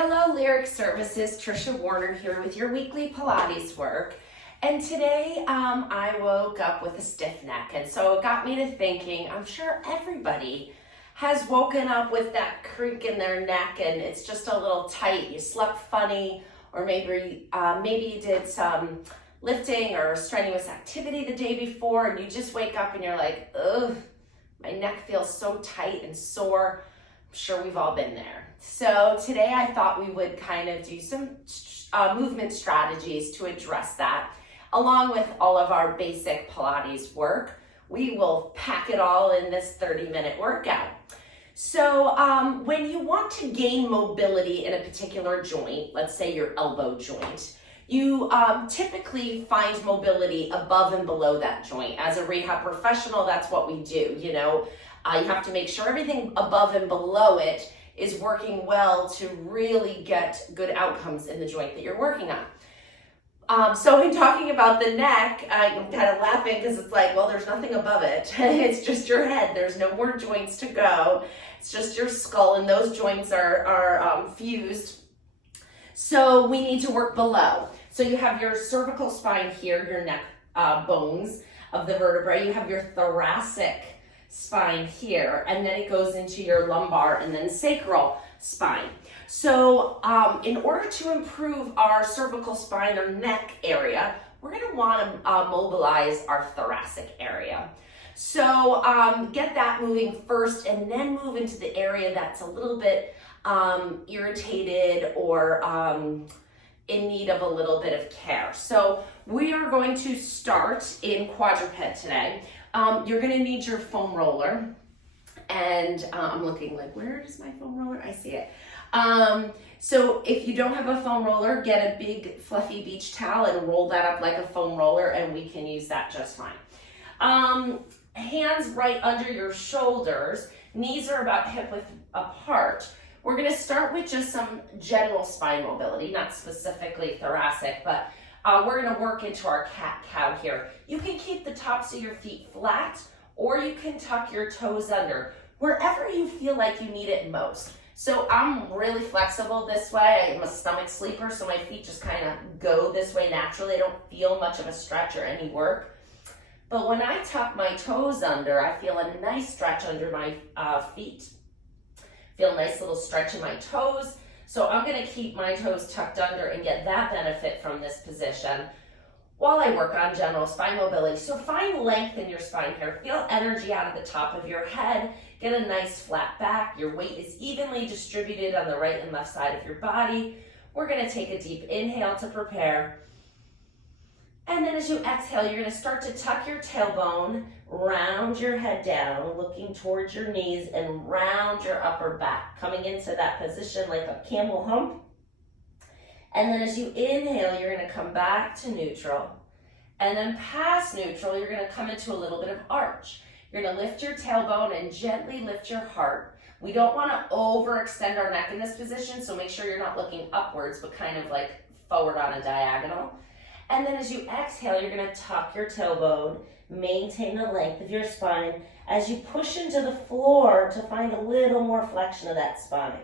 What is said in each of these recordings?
Hello, Lyric Services. Trisha Warner here with your weekly Pilates work. And today I woke up with a stiff neck. And so it got me to thinking, I'm sure everybody has woken up with that creak in their neck and it's just a little tight. You slept funny, or maybe you did some lifting or strenuous activity the day before and you just wake up and you're like, ugh, my neck feels so tight and sore. I'm sure we've all been there. So today I thought we would kind of do some movement strategies to address that. Along with all of our basic Pilates work, we will pack it all in this 30-minute workout. So when you want to gain mobility in a particular joint, let's say your elbow joint, you typically find mobility above and below that joint. As a rehab professional, that's what we do, you know. You have to make sure everything above and below it is working well to really get good outcomes in the joint that you're working on. So in talking about the neck, I'm kind of laughing because it's like, well, there's nothing above it. It's just your head. There's no more joints to go. It's just your skull, and those joints are fused. So we need to work below. So you have your cervical spine here, your neck bones of the vertebrae. You have your thoracic spine here, and then it goes into your lumbar and then sacral spine. So in order to improve our cervical spine or neck area, we're going to want to mobilize our thoracic area. So get that moving first and then move into the area that's a little bit irritated or in need of a little bit of care. So we are going to start in quadruped today. You're going to need your foam roller, and I'm looking like, where is my foam roller? I see it. So if you don't have a foam roller, get a big fluffy beach towel and roll that up like a foam roller, and we can use that just fine. Hands right under your shoulders, knees are about hip width apart. We're going to start with just some general spine mobility, not specifically thoracic, but we're going to work into our cat-cow here. You can keep the tops of your feet flat, or you can tuck your toes under, wherever you feel like you need it most. So I'm really flexible this way. I'm a stomach sleeper, so my feet just kind of go this way naturally. I don't feel much of a stretch or any work. But when I tuck my toes under, I feel a nice stretch under my feet. Feel a nice little stretch in my toes. So I'm going to keep my toes tucked under and get that benefit from this position while I work on general spine mobility. So find length in your spine here. Feel energy out of the top of your head. Get a nice flat back. Your weight is evenly distributed on the right and left side of your body. We're going to take a deep inhale to prepare. And then as you exhale, you're going to start to tuck your tailbone, round your head down, looking towards your knees, and round your upper back, coming into that position like a camel hump. And then as you inhale, you're going to come back to neutral. And then past neutral, you're going to come into a little bit of arch. You're going to lift your tailbone and gently lift your heart. We don't want to overextend our neck in this position, so make sure you're not looking upwards, but kind of like forward on a diagonal. And then as you exhale, you're going to tuck your tailbone, maintain the length of your spine as you push into the floor to find a little more flexion of that spine.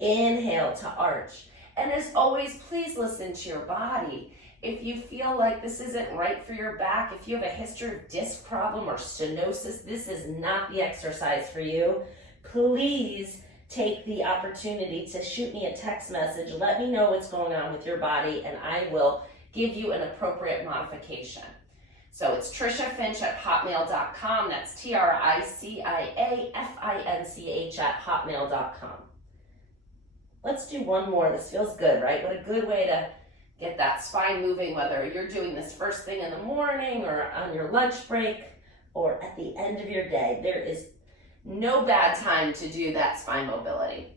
Inhale to arch. And as always, please listen to your body. If you feel like this isn't right for your back, if you have a history of disc problem or stenosis, this is not the exercise for you. Please take the opportunity to shoot me a text message. Let me know what's going on with your body, and I will give you an appropriate modification. So it's triciafinch@hotmail.com. That's TRICIAFINCH@hotmail.com. Let's do one more. This feels good, right? What a good way to get that spine moving, whether you're doing this first thing in the morning or on your lunch break or at the end of your day. There is no bad time to do that spine mobility.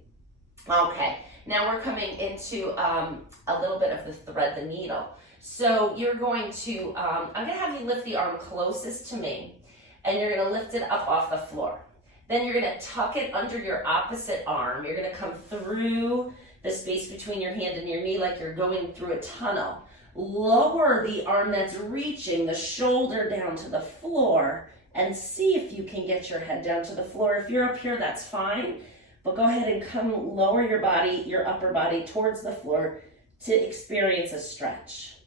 Okay, now we're coming into a little bit of the thread the needle. So you're going to, I'm going to have you lift the arm closest to me, and you're going to lift it up off the floor. Then you're going to tuck it under your opposite arm. You're going to come through the space between your hand and your knee like you're going through a tunnel. Lower the arm that's reaching the shoulder down to the floor and see if you can get your head down to the floor. If you're up here, that's fine. But go ahead and come lower your body, your upper body towards the floor to experience a stretch.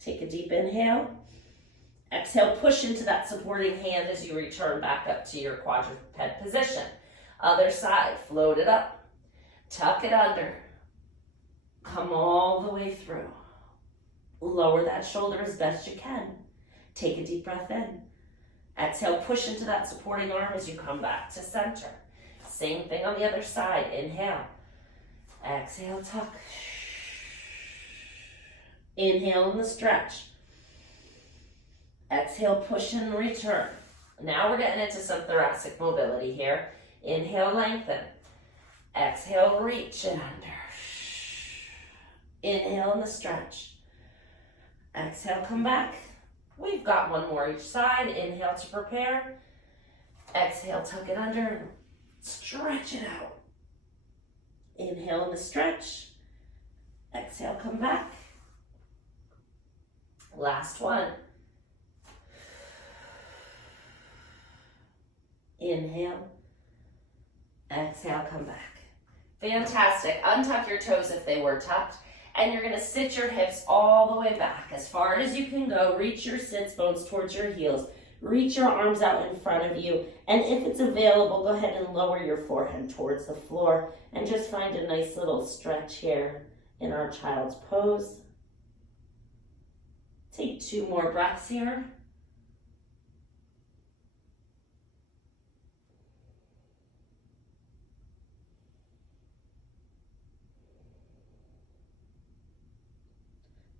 Take a deep inhale. Exhale, push into that supporting hand as you return back up to your quadruped position. Other side, float it up. Tuck it under. Come all the way through. Lower that shoulder as best you can. Take a deep breath in. Exhale, push into that supporting arm as you come back to center. Same thing on the other side. Inhale. Exhale, tuck. Inhale in the stretch. Exhale, push and return. Now we're getting into some thoracic mobility here. Inhale, lengthen. Exhale, reach it under. Inhale in the stretch. Exhale, come back. We've got one more each side. Inhale to prepare. Exhale, tuck it under. Stretch it out. Inhale in the stretch. Exhale, come back. Last one. Inhale. Exhale, come back. Fantastic. Untuck your toes if they were tucked. And you're going to sit your hips all the way back as far as you can go. Reach your sits bones towards your heels. Reach your arms out in front of you. And if it's available, go ahead and lower your forehead towards the floor. And just find a nice little stretch here in our child's pose. Take 2 more breaths here.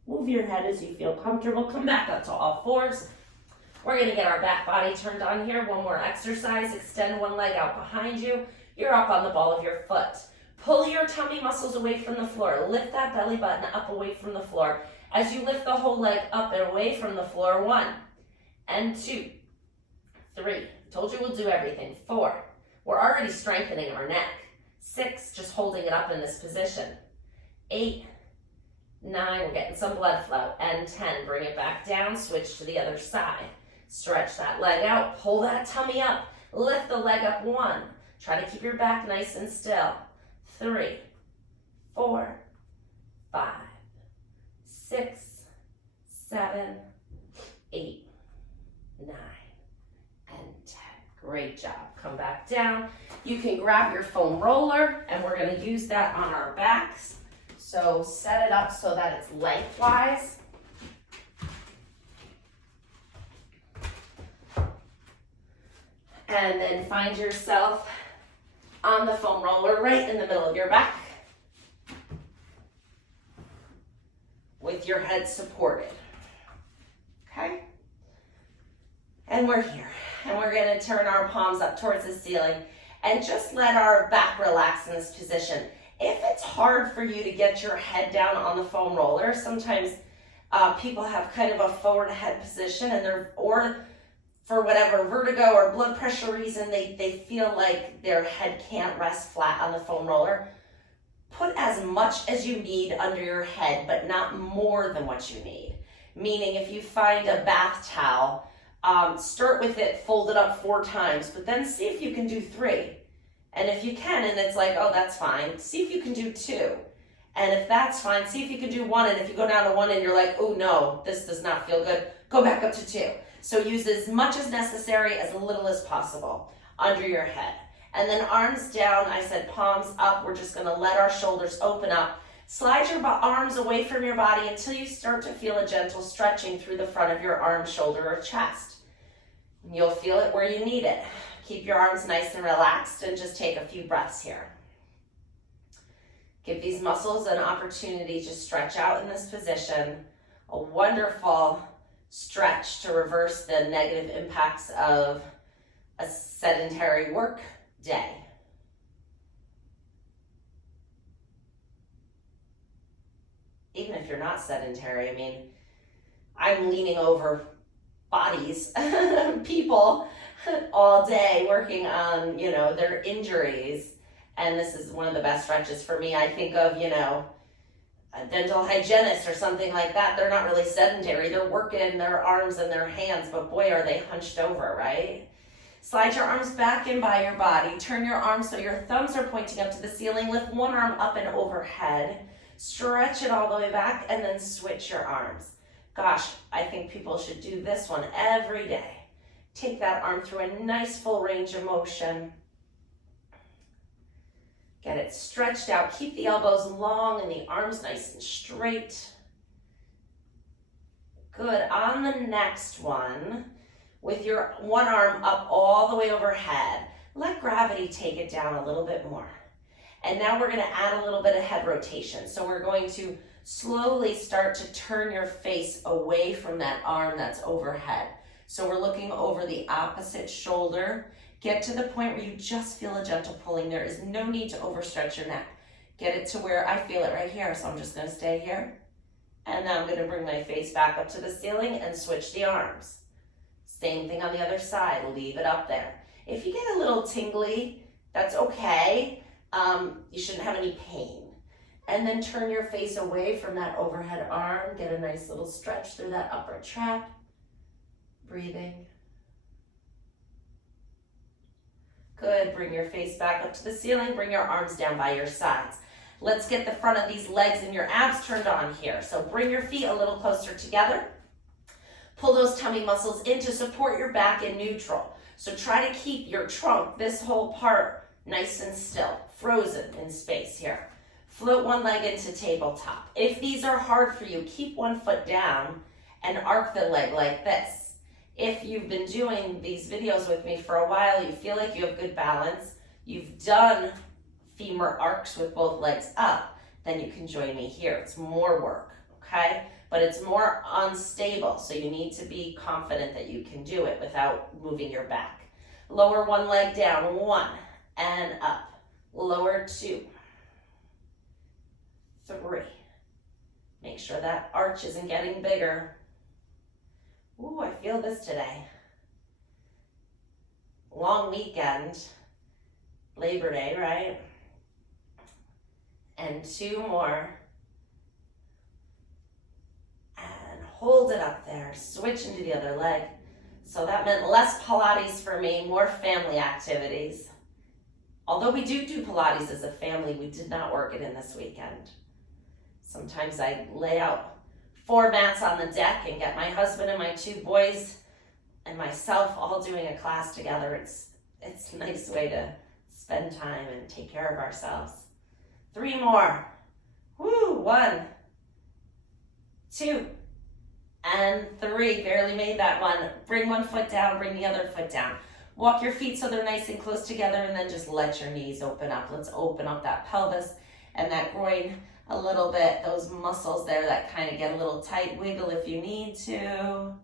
Move your head as you feel comfortable. Come back up to all fours. We're going to get our back body turned on here. One more exercise. Extend one leg out behind you. You're up on the ball of your foot. Pull your tummy muscles away from the floor. Lift that belly button up away from the floor. As you lift the whole leg up and away from the floor, 1 and 2, 3. Told you we'll do everything. 4. We're already strengthening our neck. 6, just holding it up in this position. 8, 9, we're getting some blood flow. And 10, bring it back down, switch to the other side. Stretch that leg out, pull that tummy up, lift the leg up. 1, try to keep your back nice and still. 3, 4, 5, 6, 7, 8, 9, and 10. Great job. Come back down. You can grab your foam roller, and we're going to use that on our backs. So set it up so that it's lengthwise. And then find yourself on the foam roller right in the middle of your back with your head supported. Okay? And we're here. And we're going to turn our palms up towards the ceiling and just let our back relax in this position. If it's hard for you to get your head down on the foam roller, sometimes people have kind of a forward head position and or for whatever vertigo or blood pressure reason, they feel like their head can't rest flat on the foam roller. Put as much as you need under your head, but not more than what you need. Meaning if you find a bath towel, start with it, fold it up 4 times, but then see if you can do 3. And if you can, and it's like, oh, that's fine, see if you can do 2. And if that's fine, see if you can do 1. And if you go down to 1 and you're like, oh no, this does not feel good, go back up to 2. So use as much as necessary, as little as possible under your head. And then arms down, I said palms up. We're just gonna let our shoulders open up. Slide your arms away from your body until you start to feel a gentle stretching through the front of your arm, shoulder, or chest. You'll feel it where you need it. Keep your arms nice and relaxed and just take a few breaths here. Give these muscles an opportunity to stretch out in this position. A wonderful stretch to reverse the negative impacts of a sedentary work day. Even if you're not sedentary, I mean, I'm leaning over bodies, people all day working on, their injuries. And this is one of the best stretches for me. I think of, a dental hygienist or something like that. They're not really sedentary. They're working their arms and their hands, but boy, are they hunched over, right? Slide your arms back in by your body. Turn your arms so your thumbs are pointing up to the ceiling. Lift one arm up and overhead. Stretch it all the way back and then switch your arms. Gosh, I think people should do this one every day. Take that arm through a nice full range of motion. Get it stretched out. Keep the elbows long and the arms nice and straight. Good. On the next one, with your one arm up all the way overhead, let gravity take it down a little bit more. And now we're going to add a little bit of head rotation. So we're going to slowly start to turn your face away from that arm that's overhead. So we're looking over the opposite shoulder. Get to the point where you just feel a gentle pulling. There is no need to overstretch your neck. Get it to where I feel it right here. So I'm just going to stay here. And now I'm going to bring my face back up to the ceiling and switch the arms. Same thing on the other side. Leave it up there. If you get a little tingly, that's okay. You shouldn't have any pain. And then turn your face away from that overhead arm. Get a nice little stretch through that upper trap. Breathing. Good. Bring your face back up to the ceiling. Bring your arms down by your sides. Let's get the front of these legs and your abs turned on here. So bring your feet a little closer together. Pull those tummy muscles in to support your back in neutral. So try to keep your trunk, this whole part, nice and still, frozen in space here. Float one leg into tabletop. If these are hard for you, keep one foot down and arc the leg like this. If you've been doing these videos with me for a while, you feel like you have good balance, you've done femur arcs with both legs up, then you can join me here. It's more work, okay? But it's more unstable, so you need to be confident that you can do it without moving your back. Lower one leg down, 1, and up. Lower 2, 3. Make sure that arch isn't getting bigger. Ooh, I feel this today. Long weekend, Labor Day, right? And 2 more. And hold it up there. Switch into the other leg. So that meant less Pilates for me, more family activities. Although we do Pilates as a family, we did not work it in this weekend. Sometimes I lay out 4 mats on the deck and get my husband and my 2 boys and myself all doing a class together. It's a nice way to spend time and take care of ourselves. 3 more. Woo, 1, 2, and 3. Barely made that one. Bring one foot down, bring the other foot down. Walk your feet so they're nice and close together, and then just let your knees open up. Let's open up that pelvis and that groin a little bit. Those muscles there that kind of get a little tight. Wiggle if you need to.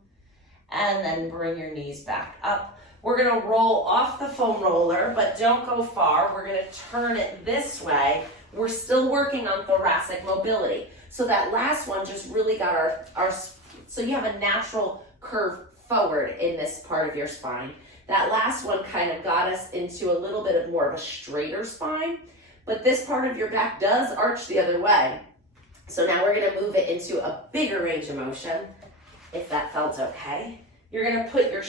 And then bring your knees back up. We're going to roll off the foam roller, but don't go far. We're going to turn it this way. We're still working on thoracic mobility. So that last one just really got our so you have a natural curve forward in this part of your spine. That last one kind of got us into a little bit of more of a straighter spine, but this part of your back does arch the other way. So now we're going to move it into a bigger range of motion, if that felt okay. You're going to put your,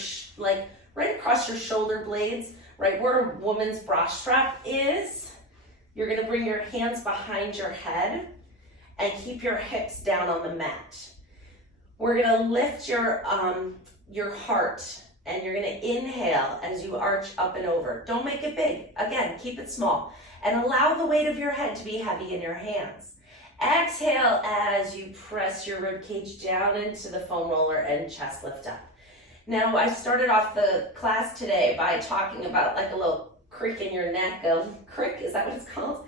right across your shoulder blades, right where a woman's bra strap is. You're going to bring your hands behind your head and keep your hips down on the mat. We're going to lift your heart, and you're going to inhale as you arch up and over. Don't make it big. Again, keep it small. And allow the weight of your head to be heavy in your hands. Exhale as you press your rib cage down into the foam roller and chest lift up. Now, I started off the class today by talking about like a little crick in your neck. Crick, is that what it's called?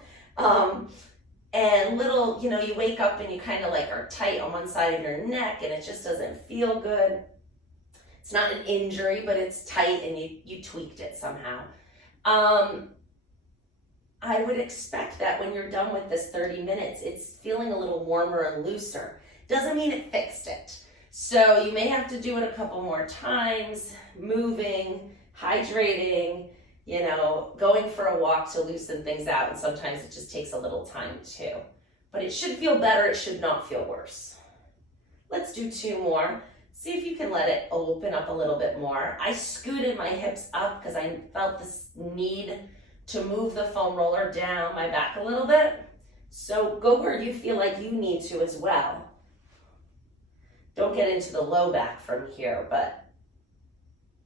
And little, you wake up and you kind of like are tight on one side of your neck and it just doesn't feel good. It's not an injury, but it's tight and you tweaked it somehow. I would expect that when you're done with this 30 minutes, it's feeling a little warmer and looser. Doesn't mean it fixed it. So you may have to do it a couple more times, moving, hydrating, going for a walk to loosen things out. And sometimes it just takes a little time too. But it should feel better. It should not feel worse. Let's do 2 more. See if you can let it open up a little bit more. I scooted my hips up because I felt this need to move the foam roller down my back a little bit. So go where you feel like you need to as well. Don't get into the low back from here, but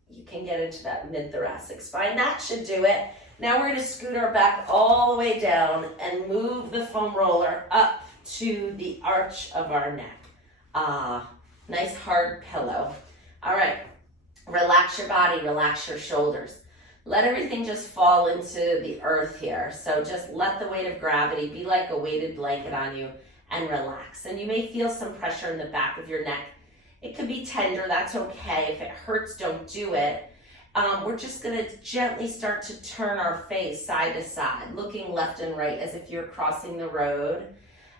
you can get into that mid-thoracic spine. That should do it. Now we're going to scoot our back all the way down and move the foam roller up to the arch of our neck. Nice hard pillow. All right, relax your body, relax your shoulders. Let everything just fall into the earth here. So just let the weight of gravity be like a weighted blanket on you and relax. And you may feel some pressure in the back of your neck. It could be tender, that's okay. If it hurts, don't do it. We're just gonna gently start to turn our face side to side, looking left and right as if you're crossing the road.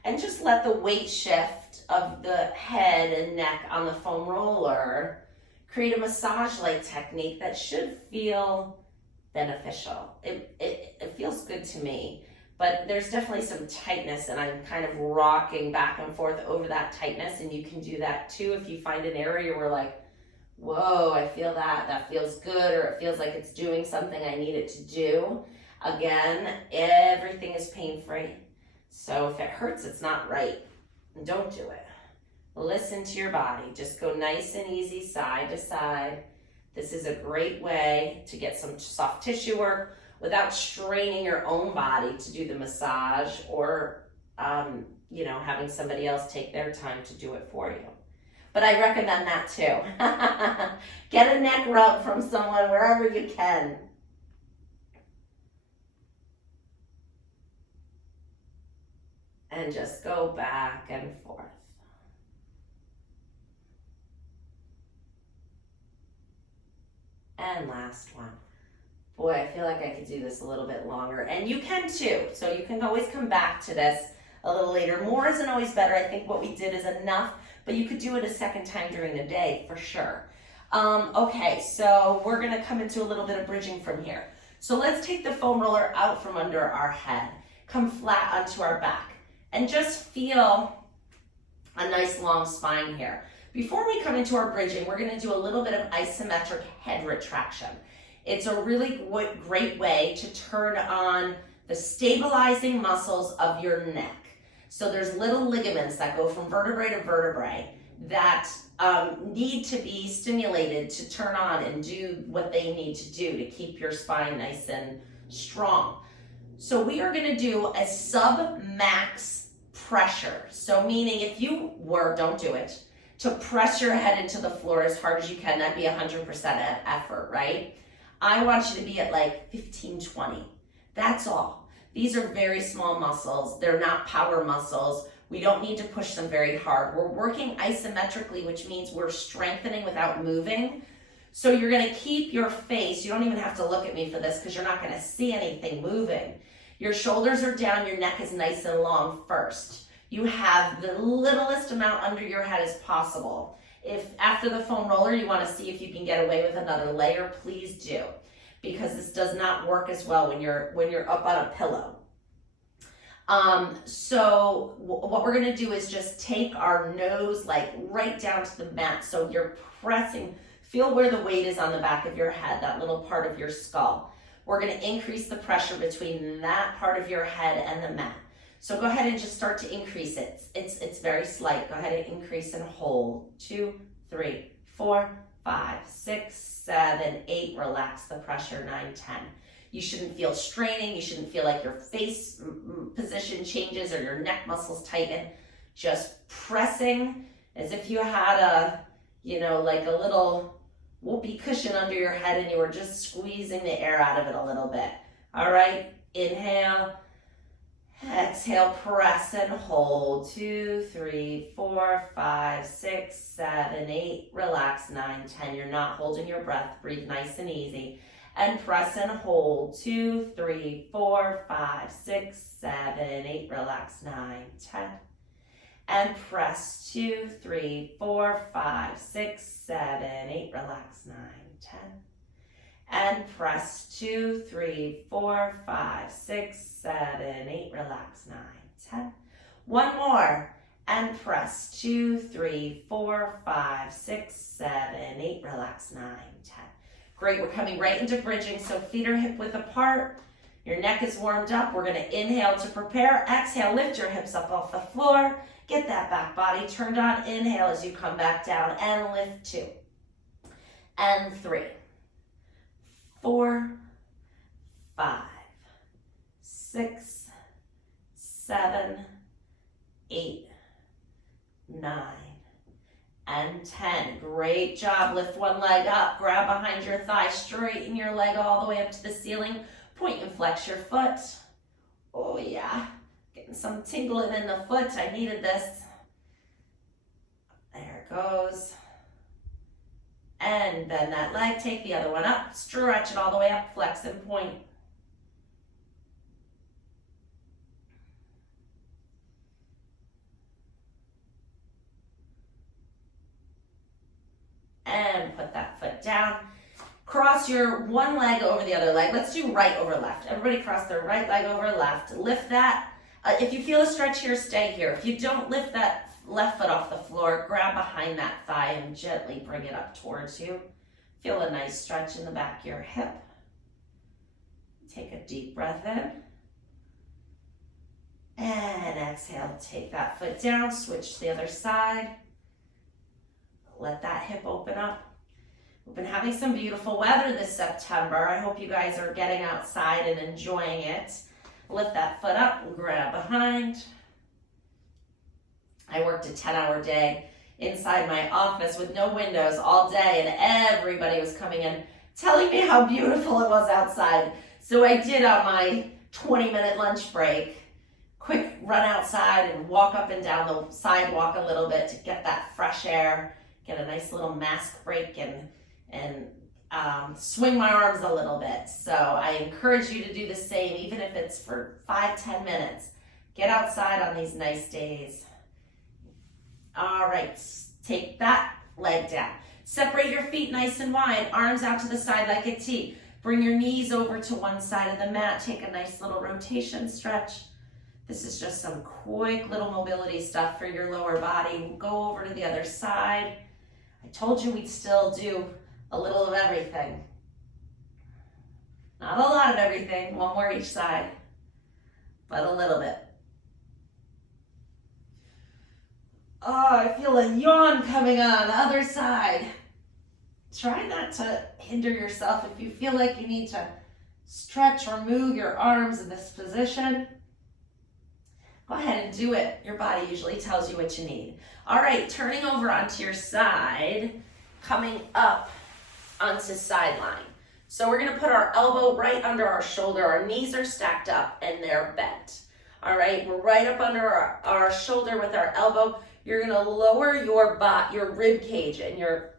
And just let the weight shift of the head and neck on the foam roller create a massage-like technique that should feel beneficial. It feels good to me, but there's definitely some tightness and I'm kind of rocking back and forth over that tightness, and you can do that too if you find an area where like, whoa, I feel that feels good, or it feels like it's doing something I need it to do. Again, everything is pain-free. So if it hurts, it's not right. Don't do it. Listen to your body. Just go nice and easy side to side. This is a great way to get some soft tissue work without straining your own body to do the massage or, having somebody else take their time to do it for you. But I recommend that too. Get a neck rub from someone wherever you can. And just go back and forth. And last one. Boy, I feel like I could do this a little bit longer. And you can too. So you can always come back to this a little later. More isn't always better. I think what we did is enough, but you could do it a second time during the day for sure. Okay, so we're gonna come into a little bit of bridging from here. So let's take the foam roller out from under our head. Come flat onto our back. And just feel a nice long spine here. Before we come into our bridging, we're gonna do a little bit of isometric head retraction. It's a really great way to turn on the stabilizing muscles of your neck. So there's little ligaments that go from vertebrae to vertebrae that need to be stimulated to turn on and do what they need to do to keep your spine nice and strong. So we are gonna do a sub-max pressure. So meaning if you were, don't do it, to press your head into the floor as hard as you can, that'd be 100% effort, right? I want you to be at like 15, 20. That's all. These are very small muscles. They're not power muscles. We don't need to push them very hard. We're working isometrically, which means we're strengthening without moving. So you're gonna keep your face, you don't even have to look at me for this because you're not gonna see anything moving. Your shoulders are down, your neck is nice and long first. You have the littlest amount under your head as possible. If after the foam roller you wanna see if you can get away with another layer, please do. Because this does not work as well when you're up on a pillow. So what we're gonna do is just take our nose like right down to the mat. So you're pressing, feel where the weight is on the back of your head, that little part of your skull. We're gonna increase the pressure between that part of your head and the mat. So go ahead and just start to increase it. It's very slight. Go ahead and increase and hold. 2, 3, 4, 5, 6, 7, 8. Relax the pressure. 9, 10. You shouldn't feel straining. You shouldn't feel like your face position changes or your neck muscles tighten. Just pressing as if you had a, like a little whoopee cushion under your head and you were just squeezing the air out of it a little bit. All right, inhale, exhale, press and hold. 2, 3, 4, 5, 6, 7, 8. Relax. 9, 10. You're not holding your breath. Breathe nice and easy. And press and hold. 2, 3, 4, 5, 6, 7, 8. Relax. 9, 10. And press. 2, 3, 4, 5, 6, 7, 8. Relax. 9, 10. And press. 2, 3, 4, 5, 6, 7, 8. Relax. 9, 10. One more. and press. 2, 3, 4, 5, 6, 7, 8. Relax. 9, 10. Great. We're coming right into bridging. So feet are hip width apart. Your neck is warmed up. We're going to inhale to prepare. Exhale, lift your hips up off the floor. Get that back body turned on. Inhale as you come back down and lift. 2 and 3, 4, 5, 6, 7, 8, 9, and 10. Great job. Lift one leg up. Grab behind your thigh. Straighten your leg all the way up to the ceiling. Point and flex your foot. Oh yeah. Getting some tingling in the foot. I needed this. There it goes. And bend that leg. Take the other one up. Stretch it all the way up. Flex and point. And put that foot down. Cross your one leg over the other leg. Let's do right over left. Everybody cross their right leg over left. Lift that. If you feel a stretch here, stay here. If you don't, lift that left foot off the floor. Grab behind that thigh and gently bring it up towards you. Feel a nice stretch in the back of your hip. Take a deep breath in. And exhale. Take that foot down. Switch to the other side. Let that hip open up. We've been having some beautiful weather this September. I hope you guys are getting outside and enjoying it. Lift that foot up and grab behind. I worked a 10-hour day inside my office with no windows all day, and everybody was coming in telling me how beautiful it was outside. So I did on my 20-minute lunch break, quick run outside and walk up and down the sidewalk a little bit to get that fresh air, get a nice little mask break, and swing my arms a little bit. So I encourage you to do the same, even if it's for 5-10 minutes. Get outside on these nice days. All right, take that leg down. Separate your feet nice and wide, arms out to the side like a T. Bring your knees over to one side of the mat. Take a nice little rotation stretch. This is just some quick little mobility stuff for your lower body. Go over to the other side. I told you we'd still do a little of everything. Not a lot of everything, one more each side, but a little bit. Oh, I feel a yawn coming on, other side. Try not to hinder yourself. If you feel like you need to stretch or move your arms in this position, go ahead and do it. Your body usually tells you what you need. All right, turning over onto your side, coming up onto sideline. So we're gonna put our elbow right under our shoulder. Our knees are stacked up and they're bent. All right, we're right up under our shoulder with our elbow. You're gonna lower your rib cage and your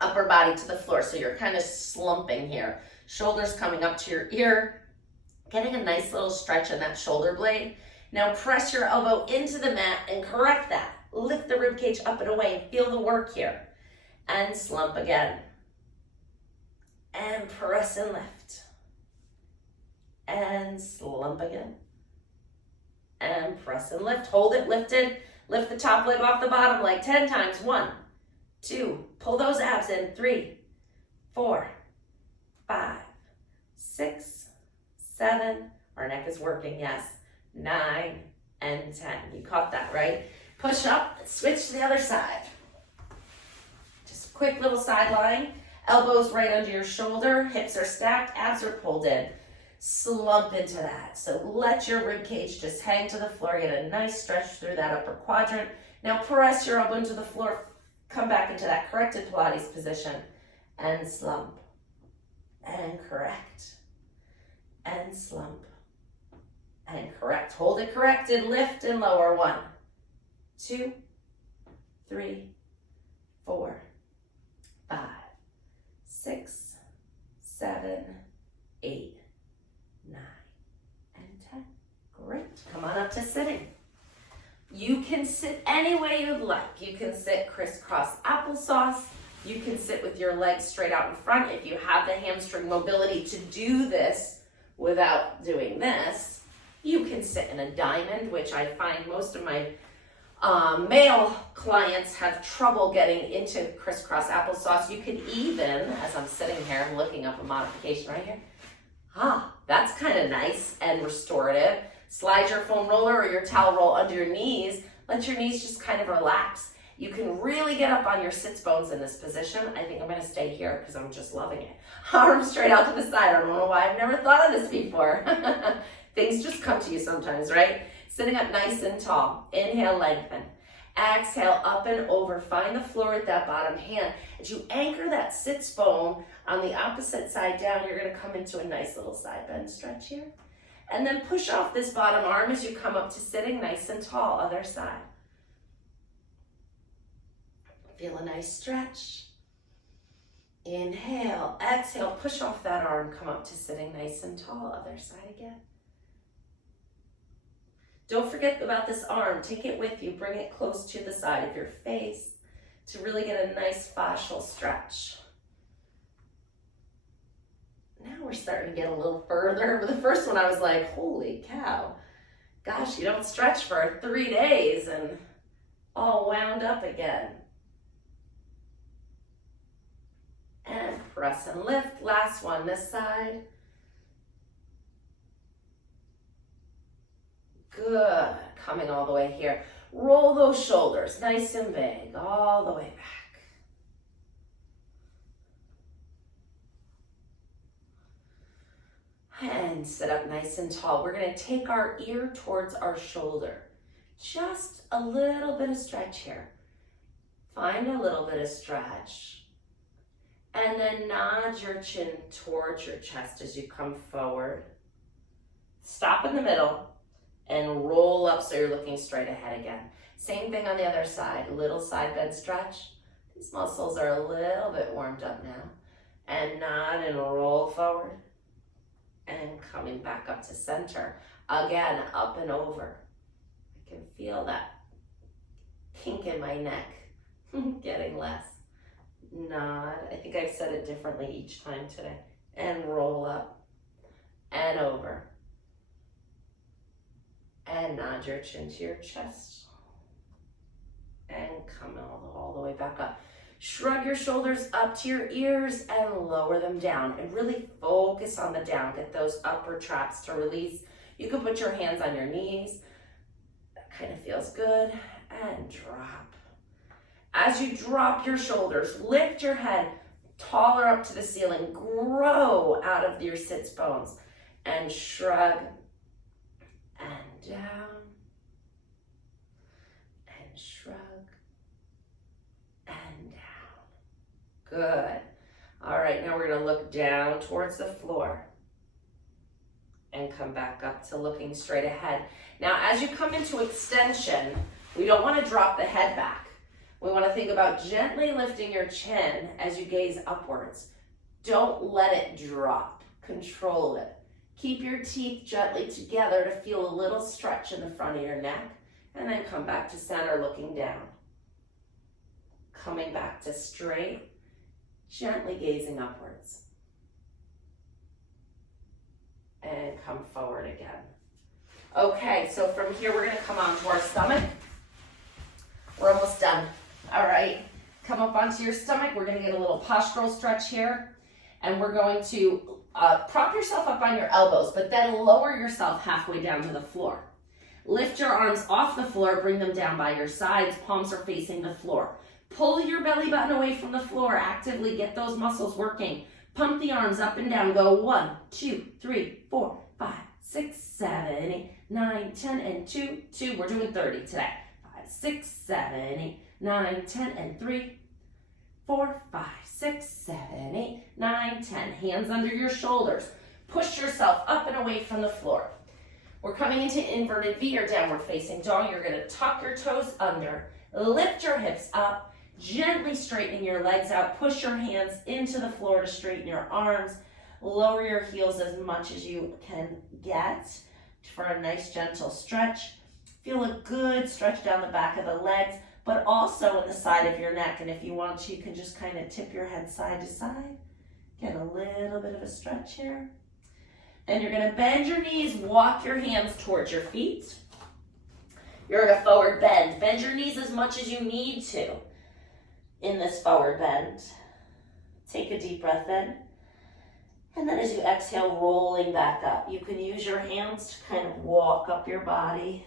upper body to the floor. So you're kind of slumping here. Shoulders coming up to your ear, getting a nice little stretch in that shoulder blade. Now press your elbow into the mat and correct that. Lift the rib cage up and away and feel the work here. And slump again. And press and lift. And slump again. And press and lift. Hold it lifted. Lift the top leg off the bottom leg 10 times. 1, 2. Pull those abs in. 3, 4, 5, 6, 7. Our neck is working, yes. 9 and 10. You caught that, right? Push up, switch to the other side. Just a quick little sideline. Elbows right under your shoulder, hips are stacked, abs are pulled in. Slump into that. So let your rib cage just hang to the floor. Get a nice stretch through that upper quadrant. Now press your elbow into the floor. Come back into that corrected Pilates position and slump and correct and slump and correct. Hold it corrected, lift and lower. 1, 2, 3, 4, 5, 6, 7, 8, 9, and 10. Great. Come on up to sitting. You can sit any way you'd like. You can sit crisscross applesauce. You can sit with your legs straight out in front. If you have the hamstring mobility to do this without doing this, you can sit in a diamond, which I find most of my Male clients have trouble getting into crisscross applesauce. You could even, as I'm sitting here, I'm looking up a modification right here. That's kind of nice and restorative. Slide your foam roller or your towel roll under your knees. Let your knees just kind of relax. You can really get up on your sits bones in this position. I think I'm going to stay here because I'm just loving it. Arms straight out to the side. I don't know why I've never thought of this before. Things just come to you sometimes, right? Sitting up nice and tall. Inhale, lengthen. Exhale, up and over. Find the floor with that bottom hand. As you anchor that sits bone on the opposite side down, you're going to come into a nice little side bend stretch here. And then push off this bottom arm as you come up to sitting nice and tall, other side. Feel a nice stretch. Inhale, exhale, push off that arm, come up to sitting nice and tall, other side again. Don't forget about this arm. Take it with you. Bring it close to the side of your face to really get a nice fascial stretch. Now we're starting to get a little further. For the first one, I was like, holy cow. Gosh, you don't stretch for 3 days and all wound up again. And press and lift. Last one, this side. Good. Coming all the way here. Roll those shoulders nice and big, all the way back. And sit up nice and tall. We're going to take our ear towards our shoulder. Just a little bit of stretch here. Find a little bit of stretch. And then nod your chin towards your chest as you come forward. Stop in the middle and roll up so you're looking straight ahead again. Same thing on the other side. Little side bend stretch. These muscles are a little bit warmed up now. And nod and roll forward. And coming back up to center. Again, up and over. I can feel that kink in my neck getting less. Nod. I think I've said it differently each time today. And roll up and over. And nod your chin to your chest. And come all the way back up. Shrug your shoulders up to your ears and lower them down. And really focus on the down. Get those upper traps to release. You can put your hands on your knees. That kind of feels good. And drop. As you drop your shoulders, lift your head taller up to the ceiling. Grow out of your sits bones. And shrug. And down. And shrug. And down. Good. All right, now we're going to look down towards the floor. And come back up to looking straight ahead. Now, as you come into extension, we don't want to drop the head back. We want to think about gently lifting your chin as you gaze upwards. Don't let it drop. Control it. Keep your teeth gently together to feel a little stretch in the front of your neck. And then come back to center looking down. Coming back to straight. Gently gazing upwards. And come forward again. Okay, so from here we're going to come onto our stomach. We're almost done. All right, come up onto your stomach. We're going to get a little postural stretch here. And we're going to prop yourself up on your elbows, but then lower yourself halfway down to the floor. Lift your arms off the floor, bring them down by your sides. Palms are facing the floor. Pull your belly button away from the floor. Actively get those muscles working. Pump the arms up and down. Go 1, 2, 3, 4, 5, 6, 7, 8, 9, 10, and 2, 2. We're doing 30 today. 5, 6, 7, 8, 9, 10, and 3, 4, 5, 6, 7, 8, 9, 10. Hands under your shoulders. Push yourself up and away from the floor. We're coming into inverted V or downward facing dog. You're going to tuck your toes under. Lift your hips up. Gently straightening your legs out. Push your hands into the floor to straighten your arms. Lower your heels as much as you can get for a nice gentle stretch. Feel a good stretch down the back of the legs, but also in the side of your neck. And if you want to, you can just kind of tip your head side to side. Get a little bit of a stretch here. And you're going to bend your knees, walk your hands towards your feet. You're in a forward bend. Bend your knees as much as you need to in this forward bend. Take a deep breath in. And then as you exhale, rolling back up. You can use your hands to kind of walk up your body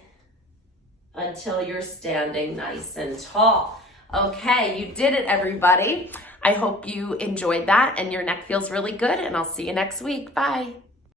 until you're standing nice and tall. Okay, you did it, everybody. I hope you enjoyed that and your neck feels really good, and I'll see you next week. Bye.